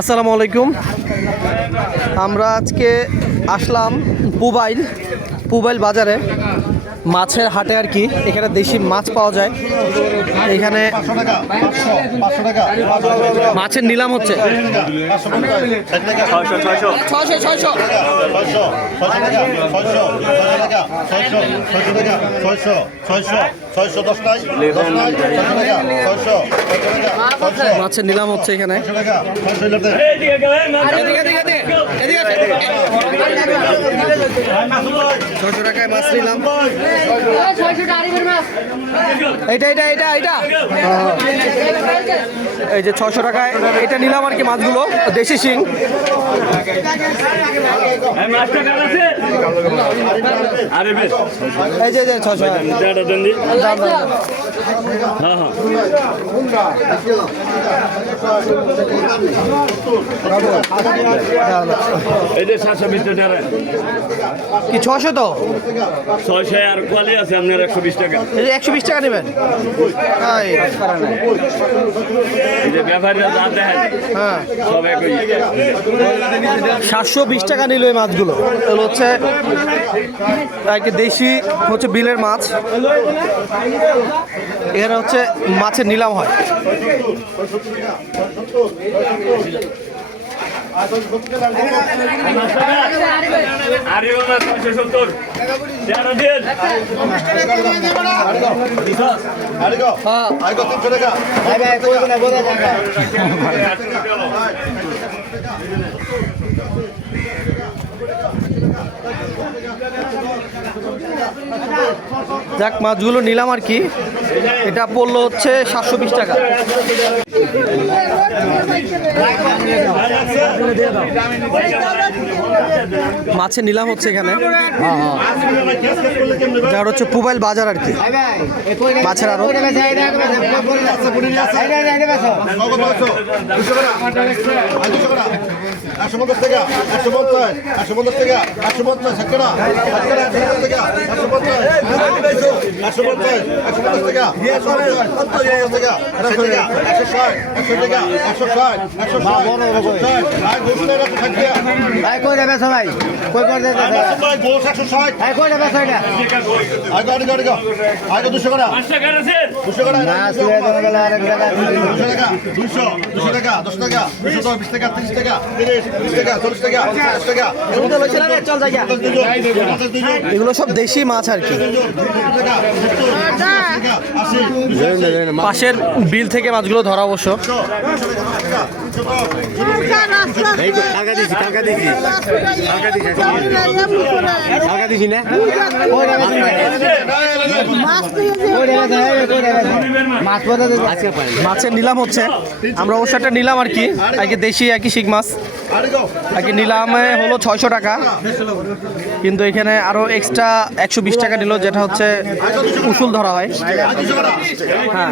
আসসালামু আলাইকুম। আমরা আজকে আসলাম পুবাইল বাজারে, মাছের হাটে আর কি। এখানে দেশি মাছ পাওয়া যায়। এখানে মাছের নিলাম হচ্ছে। মাছের নিলাম হচ্ছে এখানে। 600 টাকায় মাছ নিলাম। এইটা এই যে 600 টাকায় এটা নিলাম আর কি। মাছগুলো দেশি শিং। এই যে 600। কি 600 তো 600 আর কোয়ালি আছে আপনার 120 টাকা। এই 120 টাকা নেবেন? এই যে ব্যাপারীরা যা দেখেন হ্যাঁ, সব একই। 720 টাকা নিল এই মাছগুলো। এগুলো হচ্ছে দেশি হচ্ছে বিলের মাছ। এখানে হচ্ছে মাছের নিলাম হয়। যাক, মাছগুলো নিলাম আর কি। এটা পড়লো হচ্ছে 720 টাকা। মাছের নিলাম হচ্ছে এখানে। যার হচ্ছে পুবাইল বাজার আর কি। মাছের আরো এগুলো সব দেশি মাছ আর কি। পাশের বিল থেকে মাছগুলো ধরা অবশ্য। মাছের নিলাম হচ্ছে। আমরা অবশ্য একটা নিলাম আর কি। আগে দেশি একই শিং মাছ আগে নিলামে হলো 600 টাকা, কিন্তু এখানে আরো এক্সট্রা 120 টাকা নিল, যেটা হচ্ছে উসুল ধরা হয়। হ্যাঁ,